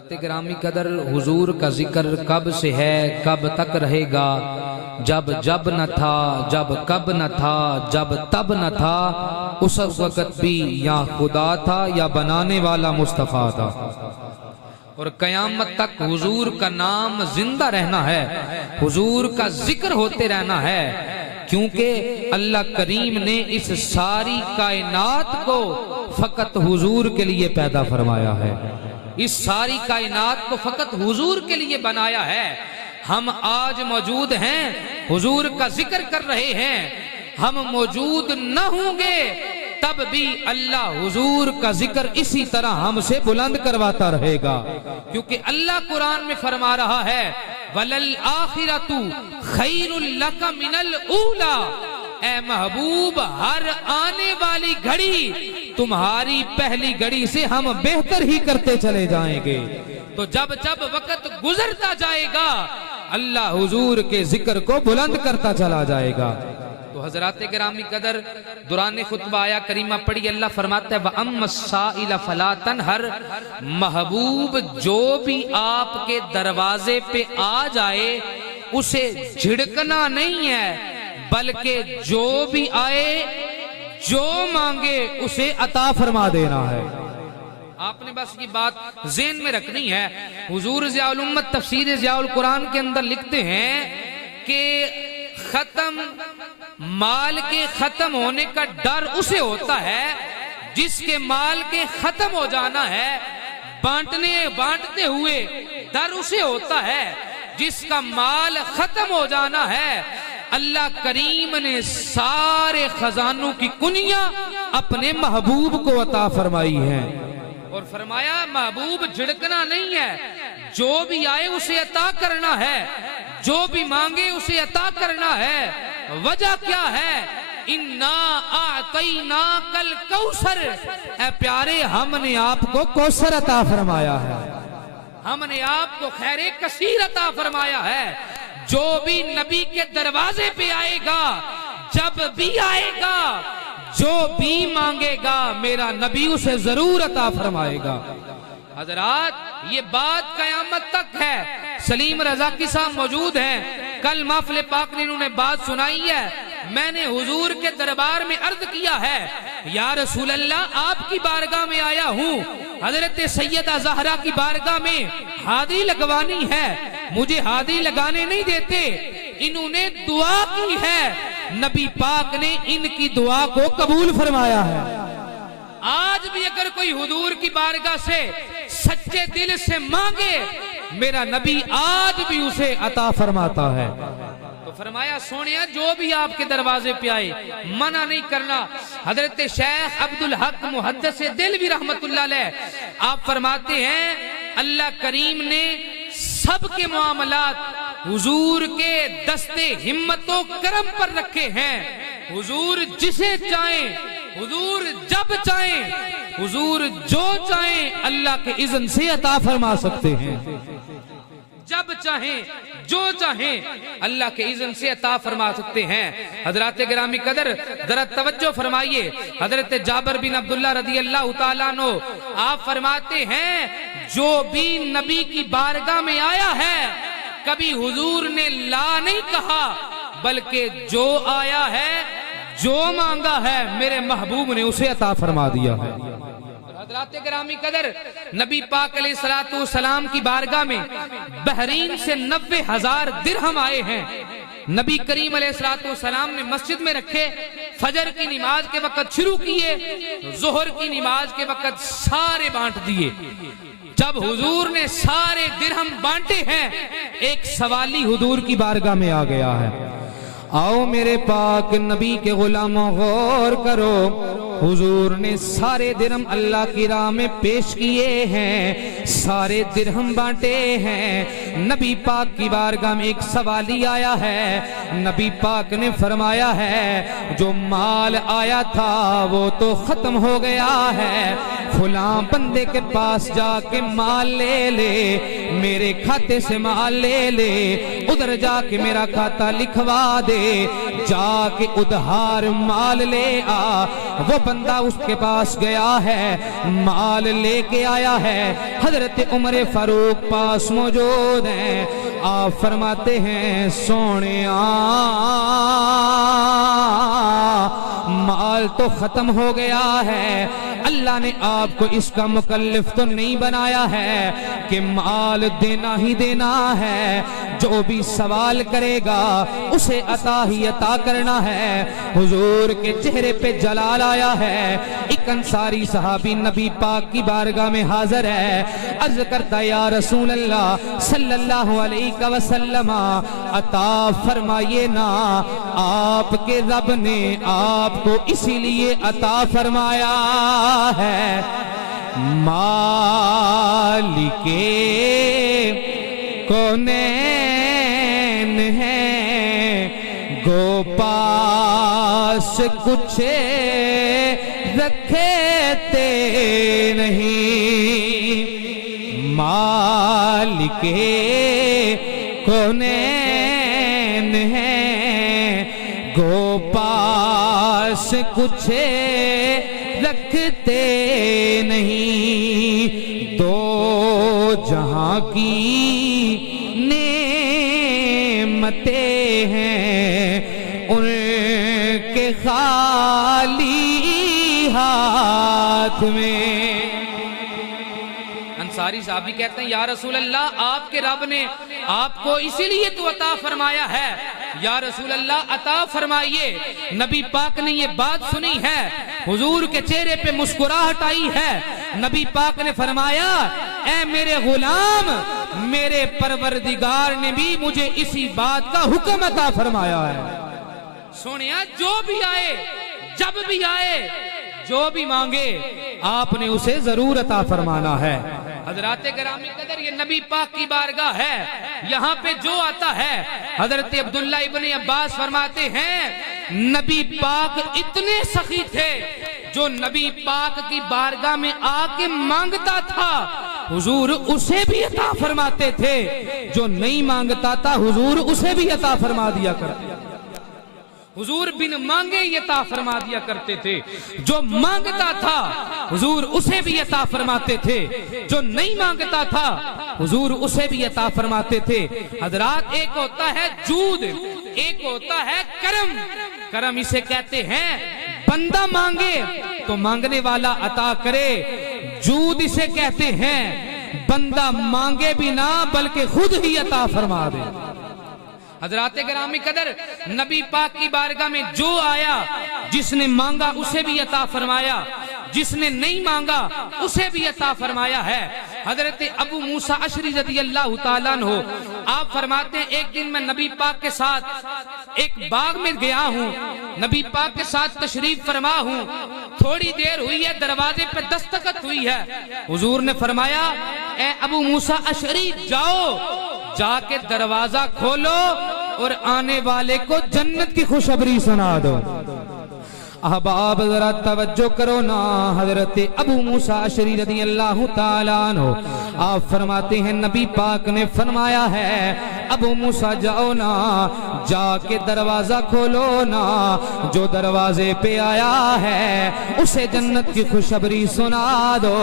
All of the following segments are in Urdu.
حضرات گرامی قدر، حضور کا ذکر کب سے ہے، کب تک رہے گا؟ جب نہ تھا، جب کب نہ تھا، جب تب نہ تھا، اس وقت بھی یا خدا تھا یا بنانے والا مصطفیٰ تھا، اور قیامت تک حضور کا نام زندہ رہنا ہے، حضور کا ذکر ہوتے رہنا ہے، کیونکہ اللہ کریم نے اس ساری کائنات کو فقط حضور کے لیے پیدا فرمایا ہے، اس ساری کائنات کو فقط حضور کے لیے بنایا ہے۔ ہم آج موجود ہیں، حضور کا ذکر کر رہے ہیں، ہم موجود نہ ہوں گے تب بھی اللہ حضور کا ذکر اسی طرح ہم سے بلند کرواتا رہے گا، کیونکہ اللہ قرآن میں فرما رہا ہے وَلَلْآخِرَةُ خَيْرٌ لَكَ مِنَ الْأُولَى، اے محبوب ہر آنے والی گھڑی تمہاری پہلی گھڑی سے ہم بہتر ہی کرتے چلے جائیں گے۔ تو جب جب وقت گزرتا جائے گا اللہ حضور کے ذکر کو بلند کرتا چلا جائے گا۔ تو حضرات گرامی قدر، دوران خطبہ آیا کریمہ پڑھی، اللہ فرماتا ہے وَأَمَّا السَّائِلَ فَلَا تَنْهَرْ، محبوب جو بھی آپ کے دروازے پہ آ جائے اسے جھڑکنا نہیں ہے، بلکہ جو بھی آئے جو مانگے اسے عطا فرما دینا ہے۔ آپ نے بس یہ بات ذہن میں رکھنی ہے۔ حضور ضیاء الامت تفسیر ضیاء القرآن کے اندر لکھتے ہیں کہ مال کے ختم ہونے کا ڈر اسے ہوتا ہے جس کے مال کے ختم ہو جانا ہے، بانٹتے ہوئے ڈر اسے ہوتا ہے جس کا مال ختم ہو جانا ہے۔ اللہ کریم نے سارے خزانوں کی کنیاں اپنے محبوب کو عطا فرمائی ہیں، اور فرمایا محبوب جھڑکنا نہیں ہے، جو بھی آئے اسے عطا کرنا ہے، جو بھی مانگے اسے عطا کرنا ہے۔ وجہ کیا ہے؟ اِنَّا أَعْطَيْنَاكَ الْكَوْثَرَ، اے پیارے ہم نے آپ کو کوثر عطا فرمایا ہے، ہم نے آپ کو خیر کثیر عطا فرمایا ہے۔ جو بھی نبی کے دروازے پہ آئے گا، جب بھی آئے گا، جو بھی مانگے گا میرا نبی اسے ضرور عطا فرمائے گا۔ حضرات یہ بات قیامت تک ہے۔ سلیم رضا کی صاحب موجود ہیں، کل محفل پاک نے انہوں نے بات سنائی ہے، میں نے حضور کے دربار میں عرض کیا ہے یا رسول اللہ آپ کی بارگاہ میں آیا ہوں، حضرت سیدہ زہرا کی بارگاہ میں حاضری لگوانی ہے، مجھے حاضری لگانے نہیں دیتے، انہوں نے دعا کی ہے، نبی پاک نے ان کی دعا کو قبول فرمایا ہے۔ آج بھی اگر کوئی حضور کی بارگاہ سے سچے دل سے مانگے میرا نبی آج بھی اسے عطا فرماتا ہے۔ تو فرمایا سونیا جو بھی آپ کے دروازے پہ آئے منع نہیں کرنا۔ حضرت شیخ عبدالحق محدث دلوی رحمت اللہ علیہ آپ فرماتے ہیں اللہ کریم نے سب کے معاملات حضور کے دستے ہمت و کرم پر رکھے ہیں۔ حضور جسے چاہیں، حضور جب چاہیں، حضور جو چاہیں اللہ کے اذن سے عطا فرما سکتے ہیں، جب چاہیں جو چاہیں اللہ کے اذن سے عطا فرما سکتے ہیں۔ حضرات گرامی قدر ذرا توجہ فرمائیے، حضرت جابر بن عبداللہ رضی اللہ تعالیٰ عنہ آپ فرماتے ہیں جو بھی نبی کی بارگاہ میں آیا ہے کبھی حضور نے لا نہیں کہا، بلکہ جو آیا ہے جو مانگا ہے میرے محبوب نے اسے عطا فرما دیا ہے۔ حضرات گرامی قدر نبی پاک علیہ السلام کی بارگاہ میں بحرین سے 90,000 درہم آئے ہیں، نبی کریم علیہ السلام نے مسجد میں رکھے، فجر کی نماز کے وقت شروع کیے، ظہر کی نماز کے وقت سارے بانٹ دیے۔ جب حضور نے سارے درہم بانٹے ہیں ایک سوالی حضور کی بارگاہ میں آ گیا ہے، آؤ میرے پاک نبی کے غلاموں غور کرو، حضور نے سارے درہم اللہ کی راہ میں پیش کیے ہیں، سارے درہم بانٹے ہیں۔ نبی پاک کی بارگاہ میں ایک سوالی آیا ہے، نبی پاک نے فرمایا ہے جو مال آیا تھا وہ تو ختم ہو گیا ہے، فلاں بندے کے پاس جا کے مال لے لے، میرے کھاتے سے مال لے لے، ادھر جا کے میرا کھاتا لکھوا دے، جا کے ادھار مال لے آ۔ وہ بندہ اس کے پاس گیا ہے، مال لے کے آیا ہے، حضرت عمر فاروق پاس موجود ہیں۔ آپ فرماتے ہیں سونیا مال تو ختم ہو گیا ہے، اللہ نے آپ کو اس کا مکلف تو نہیں بنایا ہے کہ مال دینا ہی دینا ہے، جو بھی سوال کرے گا اسے عطا ہی عطا کرنا ہے۔ حضور کے چہرے پہ جلال آیا ہے۔ ایک انصاری صحابی نبی پاک کی بارگاہ میں حاضر ہے، عرض کرتا یا رسول اللہ صلی اللہ علیہ وسلم عطا فرمائیے نا، آپ کے رب نے آپ کو اسی لیے عطا فرمایا ہے۔ مالک کونین ہے گو پاس کچھ رکھتے نہیں، مالک کونین ہے گو پاس کچھ رکھتے نہیں، دو جہاں کی نعمتیں ہیں ان کے خالی ہاتھ میں۔ انصاری صحابی کہتے ہیں یا رسول اللہ آپ کے رب نے آپ کو اسی لیے تو عطا فرمایا ہے، یا رسول اللہ عطا فرمائیے۔ نبی پاک نے یہ بات سنی ہے، حضور کے چہرے پہ مسکراہٹ آئی ہے، نبی پاک نے فرمایا اے میرے غلام، میرے پروردگار نے بھی مجھے اسی بات کا حکم عطا فرمایا ہے۔ سنیا جو بھی آئے جب بھی آئے جو بھی مانگے آپ نے اسے ضرور عطا فرمانا ہے۔ حضرات گرامی قدر یہ نبی پاک کی بارگاہ ہے، یہاں پہ جو آتا ہے حضرت عبداللہ ابن عباس فرماتے ہیں نبی پاک اتنے سخی تھے، جو نبی پاک کی بارگاہ میں آ کے مانگتا تھا حضور اسے بھی عطا فرماتے تھے، جو نہیں مانگتا تھا حضور اسے بھی عطا فرما دیا کرتے۔ حضور بن مانگے یہ عطا فرما دیا کرتے تھے، جو مانگتا تھا حضور اسے بھی عطا فرماتے تھے، جو نہیں مانگتا تھا حضور اسے بھی عطا فرماتے تھے۔ حضرات ایک ہوتا ہے جود، ایک ہوتا ہے کرم۔ کرم اسے کہتے ہیں بندہ مانگے تو مانگنے والا عطا کرے، جود اسے کہتے ہیں بندہ مانگے بھی نہ بلکہ خود ہی عطا فرما دے۔ حضرات گرامی قدر نبی پاک کی بارگاہ میں جو آیا جس نے مانگا اسے بھی عطا فرمایا، جس نے نہیں مانگا اسے بھی عطا فرمایا ہے۔ حضرت ابو موسیٰ اشعری رضی اللہ تعالیٰ عنہ آپ فرماتے ہیں ایک دن میں نبی پاک کے ساتھ ایک باغ میں گیا ہوں، نبی پاک کے ساتھ تشریف فرما ہوں، تھوڑی دیر ہوئی ہے دروازے پہ دستخط ہوئی ہے، حضور نے فرمایا اے ابو موسیٰ اشعری جاؤ، جا کے دروازہ کھولو اور آنے والے کو جنت کی خوشخبری سنا دو۔ احباب ذرا توجہ کرو نا، حضرت ابو موسیٰ اشعری رضی اللہ تعالیٰ عنہ آپ فرماتے ہیں نبی پاک نے فرمایا ہے ابو موسیٰ جاؤ نا، جا کے دروازہ کھولو نا، جو دروازے پہ آیا ہے اسے جنت کی خوشخبری سنا دو۔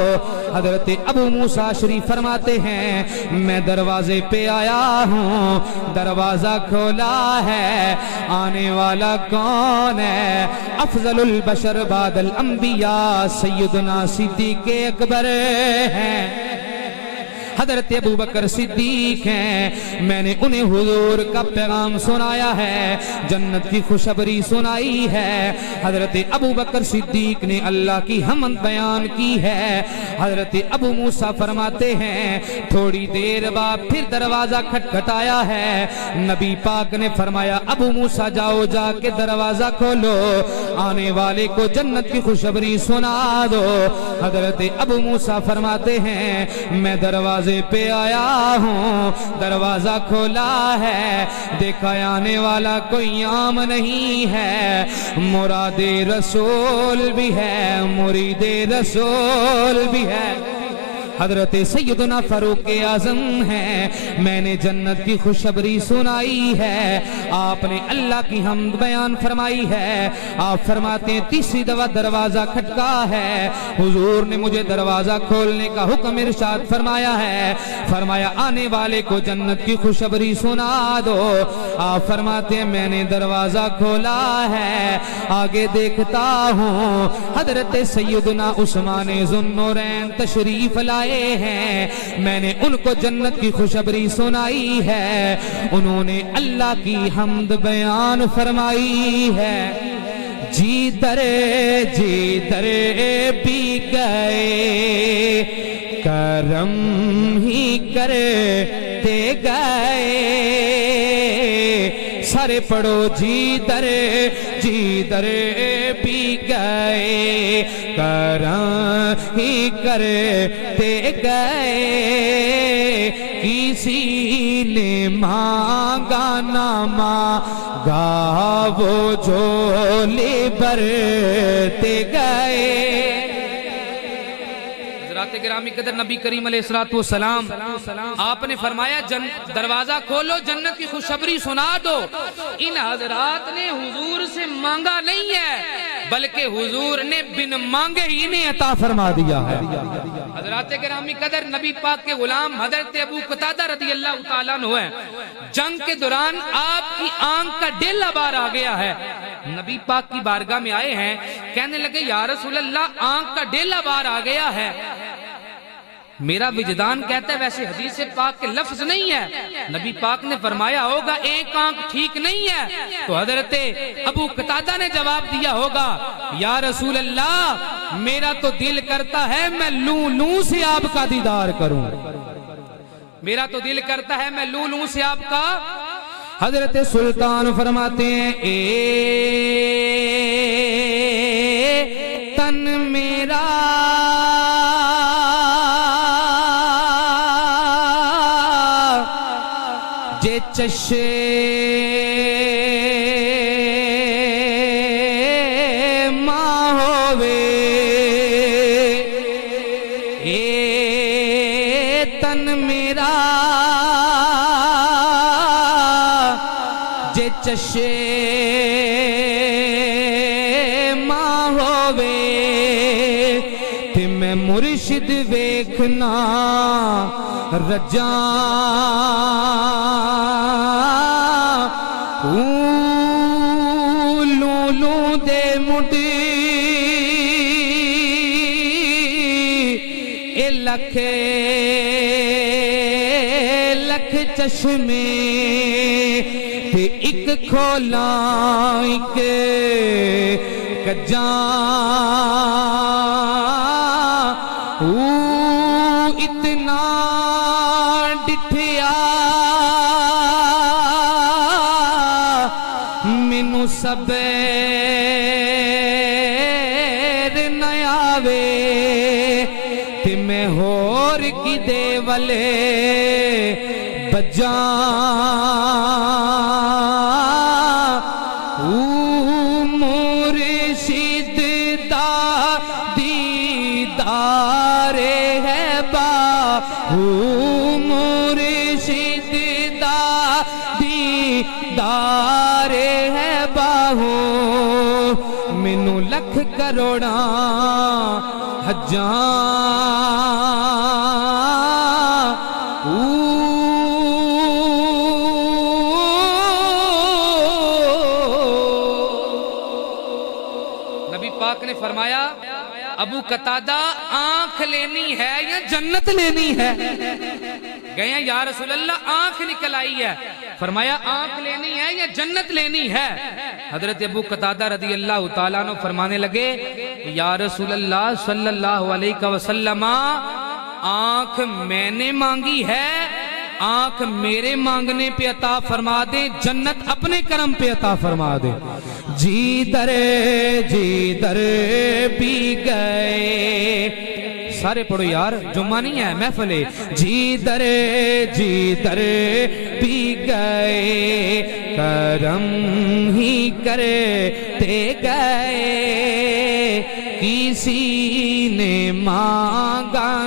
حضرت ابو موسیٰ اشعری فرماتے ہیں میں دروازے پہ آیا ہوں، دروازہ کھولا ہے، آنے والا کون ہے؟ افضل البشر بعد الانبیاء سیدنا صدیق اکبر ہیں، حضرت ابو بکر صدیق ہیں۔ میں نے انہیں حضور کا پیغام سنایا ہے، جنت کی خوشخبری سنائی ہے۔ حضرت ابو بکر صدیق نے اللہ کی حمد بیان کی ہے۔ حضرت ابو موسیٰ فرماتے ہیں تھوڑی دیر بعد پھر دروازہ کھٹکھٹایا ہے، نبی پاک نے فرمایا ابو موسیٰ جاؤ، جا کے دروازہ کھولو، آنے والے کو جنت کی خوشخبری سنا دو۔ حضرت ابو موسیٰ فرماتے ہیں میں دروازے پہ آیا ہوں، دروازہ کھولا ہے، دیکھا آنے والا کوئی عام نہیں ہے، مراد رسول بھی ہے، مرید رسول بھی ہے۔ حضرت سیدنا فاروق اعظم ہیں، میں نے جنت کی خوشخبری سنائی ہے، آپ نے اللہ کی حمد بیان فرمائی ہے۔ آپ فرماتے ہیں تیسری دفعہ دروازہ کھٹکا ہے، حضور نے مجھے دروازہ کھولنے کا حکم ارشاد فرمایا ہے، فرمایا آنے والے کو جنت کی خوشخبری سنا دو۔ آپ فرماتے ہیں میں نے دروازہ کھولا ہے، آگے دیکھتا ہوں حضرت سیدنا عثمان ذوالنورین تشریف لائے ہیں، میں نے ان کو جنت کی خوشخبری سنائی ہے، انہوں نے اللہ کی حمد بیان فرمائی ہے۔ جی درے بھی گئے، کرم ہی کرتے گئے، سارے پڑھو جی درے بھی گئے، کرم ہی کرتے گئے، کسی نے مانگا نہ مانگا وہ جھولے بھرتے گئے۔ حضرات گرامی قدر نبی کریم علیہ السلام آپ نے فرمایا دروازہ کھولو جنت کی خوشخبری سنا دو۔ ان حضرات نے حضور سے مانگا نہیں ہے بلکہ حضور نے بن مانگے ہی انہیں عطا فرما دیا ہے۔ حضرات گرامی قدر نبی پاک کے غلام حضرت ابو قتادہ رضی اللہ تعالیٰ عنہ ہیں، جنگ کے دوران آپ کی آنکھ کا ڈیلا بار آ گیا ہے، نبی پاک کی بارگاہ میں آئے ہیں، کہنے لگے یا رسول اللہ آنکھ کا ڈیلا بار آ گیا ہے، میرا وجدان کہتا ہے ویسے حدیث پاک کے لفظ نہیں ہے، نبی پاک نے فرمایا ہوگا ایک آنکھ ٹھیک نہیں ہے، تو حضرت ابو قتادہ نے جواب دیا ہوگا یا رسول اللہ میرا تو دل کرتا ہے میں لوں سے آپ کا دیدار کروں، میرا تو دل کرتا ہے میں لوں سے آپ کا۔ حضرت سلطان فرماتے ہیں اے تن میرا جے چشے ماں ہووے، اے تن میرا جے چشے ماں ہووے، تے میں مرشد ویکھنا رجاں، لوں دے مڈی اے لکھ چشمے، تے ایک کھولاں ایک کجاں، اتنا ڈٹھیا مینوں صبر نہ آوے، تے میں ہور کدے والے بجاں، مرشد دا دیدار ہے با، مرشد دا دیدار ہے باہو، مینوں لکھ کروڑاں حجاں، نے فرمایا ابو قتادہ آنکھ لینی ہے یا جنت لینی ہے؟ گئے یا رسول اللہ آنکھ نکل آئی ہے، فرمایا آنکھ لینی ہے یا جنت لینی ہے؟ حضرت ابو قتادہ رضی اللہ تعالیٰ عنہ فرمانے لگے یا رسول اللہ صلی اللہ علیہ وسلم آنکھ میں نے مانگی ہے، آنکھ میرے مانگنے پہ عطا فرما دے، جنت اپنے کرم پہ عطا فرما دے۔ جی درے بھی گئے، سارے پڑھو یار جمعہ نہیں ہے محفل ہے، جی درے بھی گئے، کرم ہی کرتے گئے، کسی نے مانگا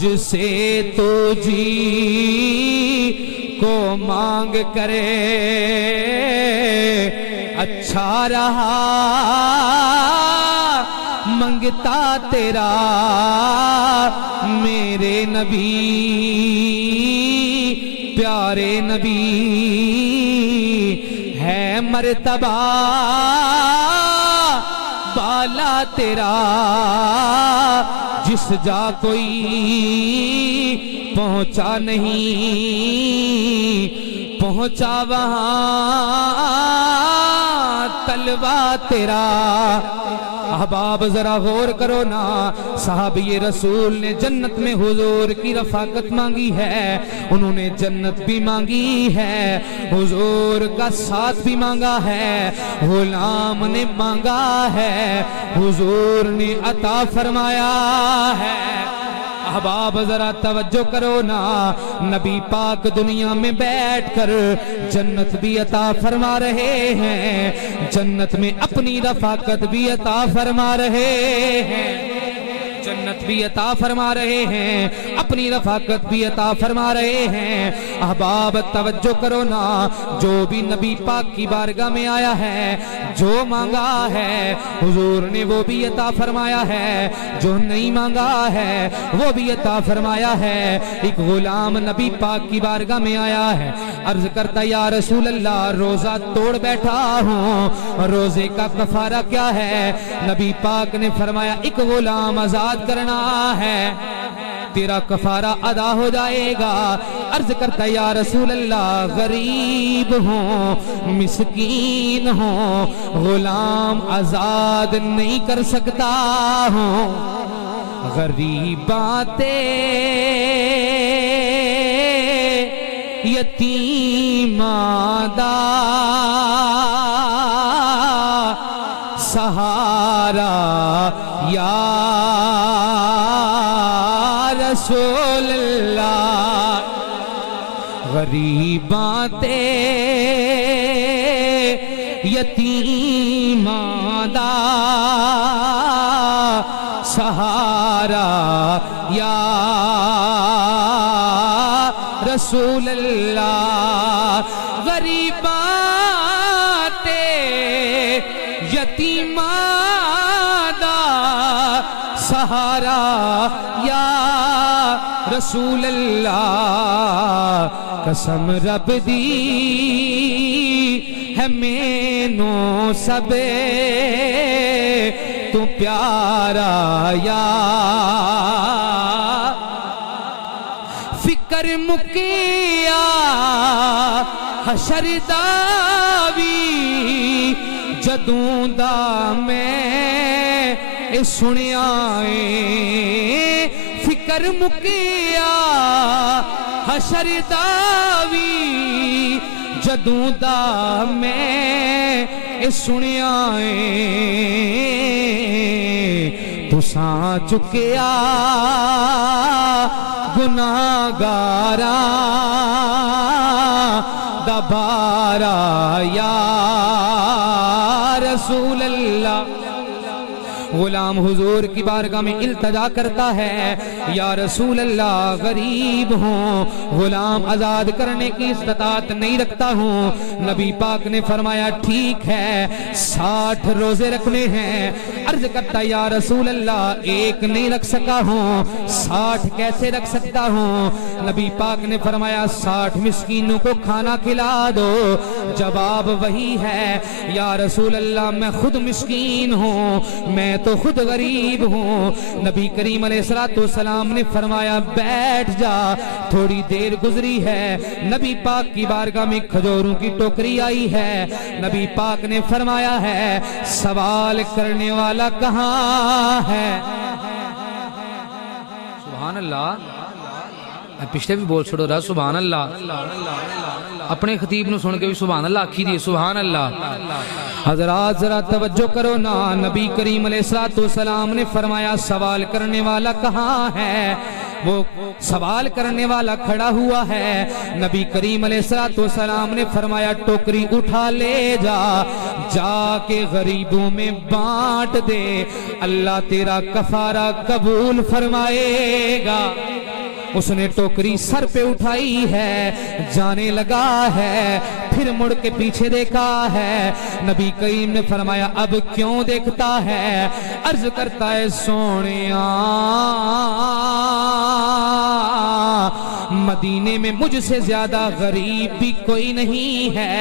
تجھ سے تو جی کو مانگ کرے اچھا رہا منگتا تیرا میرے نبی پیارے نبی ہے مرتبہ بالا تیرا جس جا کوئی پہنچا نہیں پہنچا وہاں تلوا تیرا احباب ذرا غور کرو نا صحابی رسول نے جنت میں حضور کی رفاقت مانگی ہے انہوں نے جنت بھی مانگی ہے حضور کا ساتھ بھی مانگا ہے غلام نے مانگا ہے حضور نے عطا فرمایا ہے احباب ذرا توجہ کرو نا نبی پاک دنیا میں بیٹھ کر جنت بھی عطا فرما رہے ہیں جنت میں اپنی رفاقت بھی عطا فرما رہے ہیں جنت بھی عطا فرما رہے ہیں اپنی رفاقت بھی عطا فرما رہے ہیں احباب توجہ کرو نا جو بھی نبی پاک کی بارگاہ میں آیا ہے جو مانگا ہے حضور نے وہ بھی عطا فرمایا ہے جو نہیں مانگا ہے وہ بھی عطا فرمایا ہے ایک غلام نبی پاک کی بارگاہ میں آیا ہے عرض کرتا یا رسول اللہ روزہ توڑ بیٹھا ہوں روزے کا کفارہ کیا ہے نبی پاک نے فرمایا ایک غلام آزاد کرنا ہے تیرا کفارہ ادا ہو جائے گا عرض کرتا یا رسول اللہ غریب ہوں مسکین ہوں غلام آزاد نہیں کر سکتا ہوں غریباں تے یتیماں دا سہارا یا رسول اللہ غریباں تے یتیماں دا سہارا یا رسول اللہ غریباں تے یتیماں دا سہارا یا رسول اللہ قسم رب دی ہے مینوں سبے تو پیارا یا فکر مکیا حشر داوی جدوں دا میں سنیا فکر مکیا حشر داوی جدوں دا میں سنیا تساں چکیا گناہگاراں دا بارا یا رسول اللہ غلام حضور کی بارگاہ میں التجا کرتا ہے یا رسول اللہ غریب ہوں غلام آزاد کرنے کی استطاعت نہیں رکھتا ہوں نبی پاک نے فرمایا ٹھیک ہے 60 روزے رکھنے ہیں عرض کرتا یا رسول اللہ ایک نہیں رکھ سکا ہوں 60 کیسے رکھ سکتا ہوں نبی پاک نے فرمایا 60 مسکینوں کو کھانا کھلا دو جواب وہی ہے یا رسول اللہ میں خود مسکین ہوں میں تو خود غریب ہوں نبی کریم علیہ السلام نے فرمایا بیٹھ جا تھوڑی دیر گزری ہے نبی پاک کی بارگاہ میں کھجوروں کی ٹوکری آئی ہے نبی پاک نے فرمایا ہے سوال کرنے والا کہاں ہے سبحان اللہ پچھلے بھی بول چھوڑو رہا سبحان اللہ اپنے خطیب نو سن کے بھی سبحان اللہ آکھی دی سبحان اللہ حضرات ذرا توجہ کرو نا نبی کریم علیہ السلام نے فرمایا سوال کرنے والا کہاں ہے وہ سوال کرنے والا کھڑا ہوا ہے نبی کریم علیہ السلام نے فرمایا ٹوکری اٹھا لے جا جا کے غریبوں میں بانٹ دے اللہ تیرا کفارہ قبول فرمائے گا اس نے ٹوکری سر پہ اٹھائی ہے، جانے لگا ہے، پھر مڑ کے پیچھے دیکھا ہے، نبی کریم نے فرمایا اب کیوں دیکھتا ہے؟ عرض کرتا ہے سونیا مدینے میں مجھ سے زیادہ غریب بھی کوئی نہیں ہے۔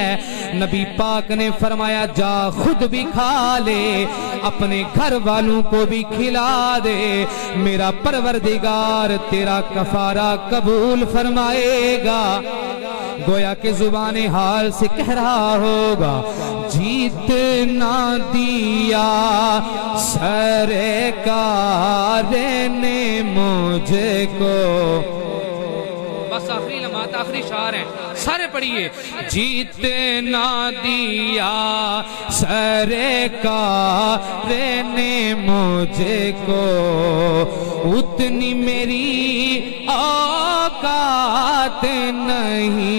نبی پاک نے فرمایا جا خود بھی کھا لے، اپنے گھر والوں کو بھی کھلا دے، میرا پروردگار تیرا کفارہ قبول فرمائے گا۔ گویا کہ زبان حال سے کہہ رہا ہوگا جیتنا دیا سرکار نے مجھ کو۔ بس آخری لمحات آخری شعر ہیں، سارے پڑھیے۔ جیتنا دیا سرکار نے مجھ کو، اتنی میری اوقات نہیں،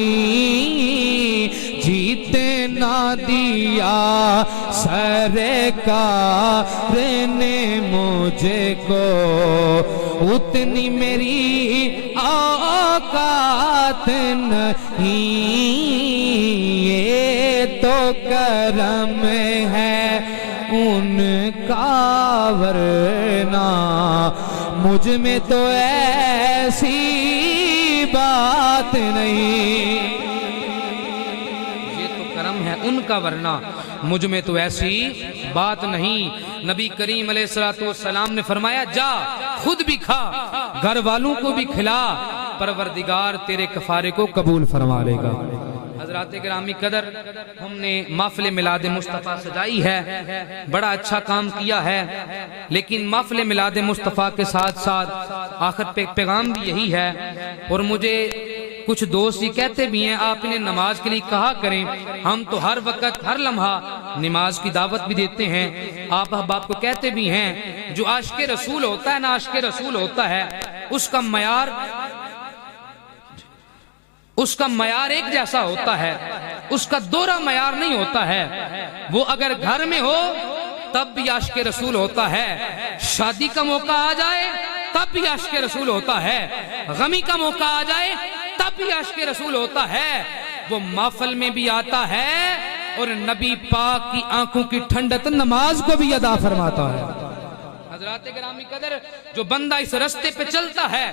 جیتنا دیا سرکار نے مجھ کو، اتنی میری اوقات نہیں، یہ تو کرم ہے ان کا ورنہ مجھ میں تو ایسی بات نہیں۔ یہ تو کرم ہے ان کا ورنہ مجھ میں تو ایسی بات نہیں۔ نبی کریم علیہ السلام نے فرمایا جا خود بھی کھا، گھر والوں کو بھی کھلا، پروردگار تیرے کفارے کو قبول فرما لے گا۔ حضرات گرامی قدر، ہم نے محفل میلاد مصطفیٰ سجائی ہے، بڑا اچھا کام کیا ہے، لیکن محفل میلاد مصطفیٰ کے ساتھ ساتھ آخر پہ پیغام بھی یہی ہے۔ اور مجھے کچھ دوست یہ کہتے بھی ہیں آپ انہیں نماز کے لیے کہا کریں، ہم تو ہر وقت ہر لمحہ نماز کی دعوت بھی دیتے ہیں، آپ احباب کو کہتے بھی ہیں جو عاشق رسول ہوتا ہے نا، عاشق رسول ہوتا ہے اس کا معیار ایک جیسا ہوتا ہے، اس کا دوہرا معیار نہیں ہوتا ہے۔ وہ اگر گھر میں ہو تب بھی عاشق رسول ہوتا ہے، شادی کا موقع آ جائے تب بھی عاشق رسول ہوتا ہے، غمی کا موقع آ جائے تب بھی عاشق رسول ہوتا ہے۔ وہ محفل میں بھی آتا ہے اور نبی پاک کی آنکھوں کی ٹھنڈک نماز کو بھی ادا فرماتا ہے۔ حضرات گرامی قدر، جو بندہ اس رستے پہ چلتا ہے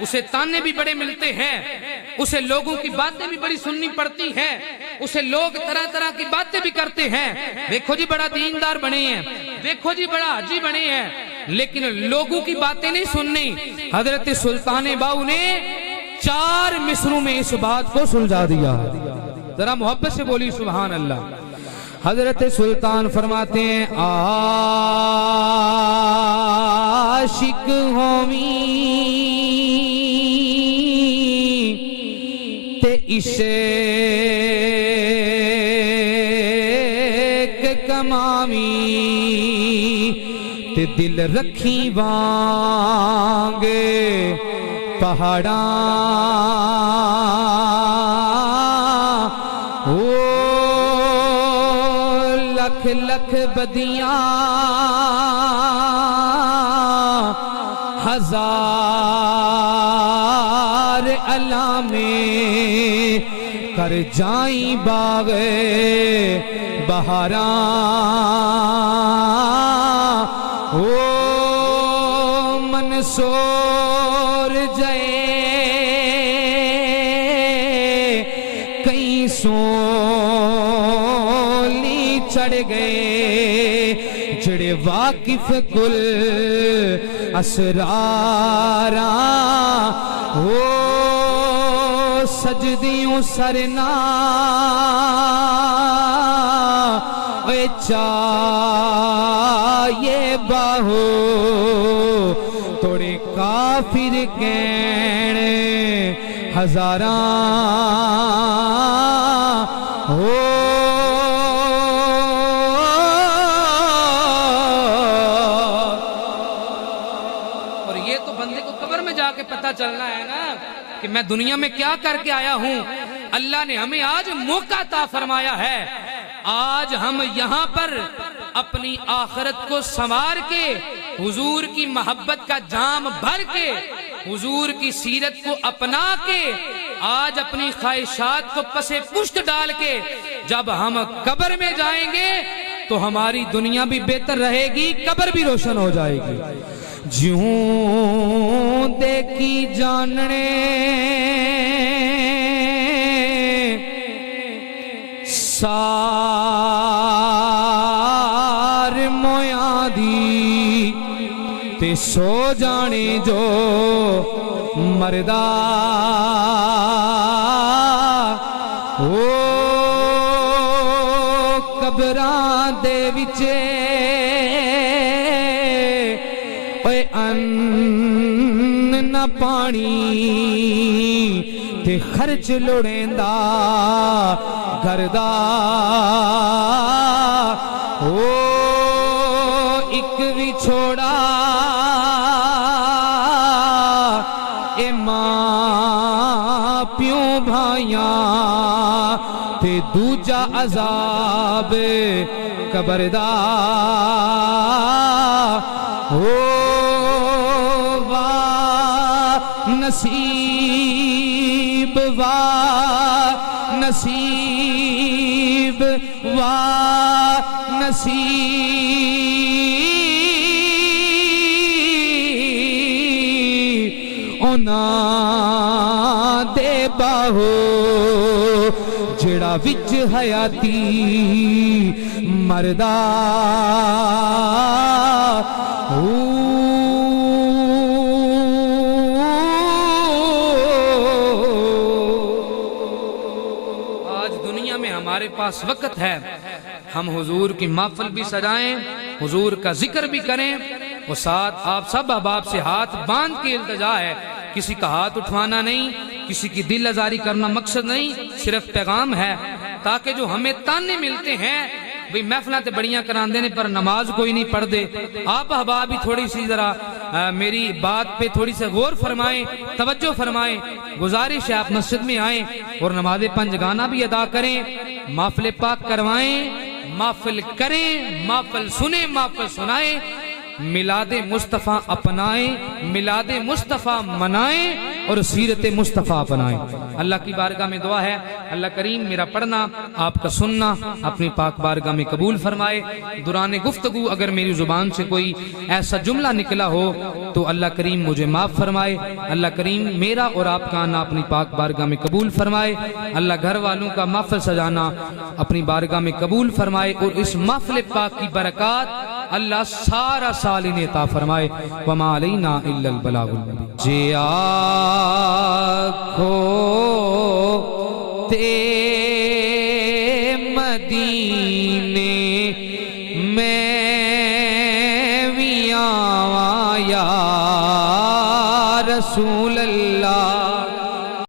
اسے تانے بھی بڑے ملتے ہیں، اسے لوگوں کی باتیں بھی بڑی سننی پڑتی ہیں، اسے لوگ طرح طرح کی باتیں بھی کرتے ہیں، دیکھو جی بڑا دیندار بنے ہیں، دیکھو جی بڑا حاجی بنے ہیں، لیکن لوگوں کی باتیں نہیں سننی۔ حضرت سلطان باؤ نے 4 مصروں میں اس بات کو سلجھا دیا۔ ذرا محبت سے بولی سبحان اللہ۔ حضرت سلطان فرماتے ہیں عاشق ہومی تے عشق کمامی تے دل رکھی وانگے پہاڑاں لکھ لکھ بدیاں ہزار علامیں کر جائیں باغ بہاراں او منصور جائے کئی سولی چڑھ گئے جڑے واقف کل اسراراں او سجدیوں سرنا اے چاہیے باہو توڑے کافر کہنے ہزاراں ہو اور یہ تو بندے کو قبر میں جا کے پتہ چلنا ہے نا کہ میں دنیا میں کیا کر کے آیا ہوں۔ اللہ نے ہمیں آج موقع عطا فرمایا ہے، آج ہم یہاں پر اپنی آخرت کو سنوار کے حضور کی محبت کا جام بھر کے حضور کی سیرت کو اپنا کے آج اپنی خواہشات کو پسے پشت ڈال کے جب ہم قبر میں جائیں گے تو ہماری دنیا بھی بہتر رہے گی، قبر بھی روشن ہو جائے گی۔ جوں دیکھی جاننے سار مویاں دی تے سو جانے جو مردہ او قبراں دے وچے اے ان نہ پانی تے خرچ لڑیندا گھردا او ایک بھی چھوڑا اے ماں پیوں بھائیاں تے دوجا عذاب قبر دا او واہ نصیب واہ نصیب واہ نصیب اونا دے باہو جڑا وچ حیاتی مردہ آج دنیا میں ہمارے پاس وقت ہے، ہم حضور کی محفل بھی سجائیں، حضور کا ذکر بھی کریں، اور ساتھ آپ سب احباب سے ہاتھ باندھ کے التجا ہے، کسی کا ہاتھ اٹھوانا نہیں، کسی کی دل آزاری کرنا مقصد نہیں، صرف پیغام ہے تاکہ جو ہمیں تانے ملتے ہیں بھئی محفلیں تے بڑیاں کران دینے پر نماز کوئی نہیں پڑھ دے، آپ احباب بھی تھوڑی سی ذرا میری بات پہ تھوڑی سے غور فرمائیں، توجہ فرمائیں، گزارش ہے آپ مسجد میں آئیں اور نماز پنج گانا بھی ادا کریں، محفل پاک کروائیں، محفل کریں، محفل سنیں، محفل سنائیں، میلاد مصطفیٰ اپنائیں، میلاد مصطفیٰ منائیں اور سیرت مصطفیٰ اپنائیں۔ اللہ کی بارگاہ میں دعا ہے اللہ کریم میرا پڑھنا آپ کا سننا اپنی پاک بارگاہ میں قبول فرمائے۔ دوران گفتگو اگر میری زبان سے کوئی ایسا جملہ نکلا ہو تو اللہ کریم مجھے معاف فرمائے، اللہ کریم میرا اور آپ کا آنا اپنی پاک بارگاہ میں قبول فرمائے، اللہ گھر والوں کا محفل سجانا اپنی بارگاہ میں قبول فرمائے، اور اس محفل پاک کی برکات اللہ سارا سال انہیں عطا فرمائے۔ وما علینا الا البلاغ المبین۔ جے آنکھوں تے مدینے میں وی آواں یا رسول اللہ